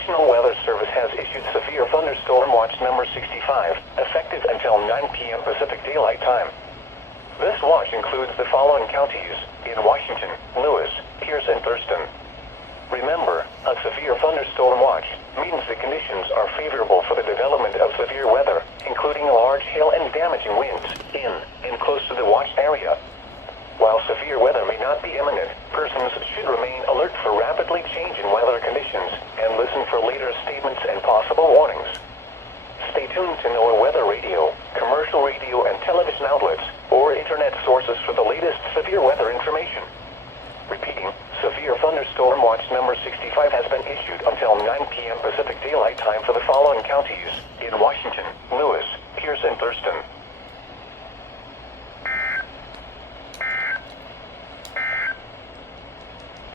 National Weather Service has issued severe thunderstorm watch number 65, effective until 9 p.m. Pacific Daylight Time. This watch includes the following counties in Washington, Lewis, Pierce, and Thurston. Remember, a severe thunderstorm watch means the conditions are favorable for the development of severe weather, including large hail and damaging winds in and close to the watch area. While severe weather may not be imminent, persons should remain alert for rapidly changing weather conditions and listen for later statements and possible warnings. Stay tuned to NOAA Weather Radio, commercial radio and television outlets, or internet sources for the latest severe weather information. Repeating, severe thunderstorm watch number 65 has been issued until 9 p.m. Pacific Daylight Time for the following counties in Washington, Lewis, Pierce, and Thurston.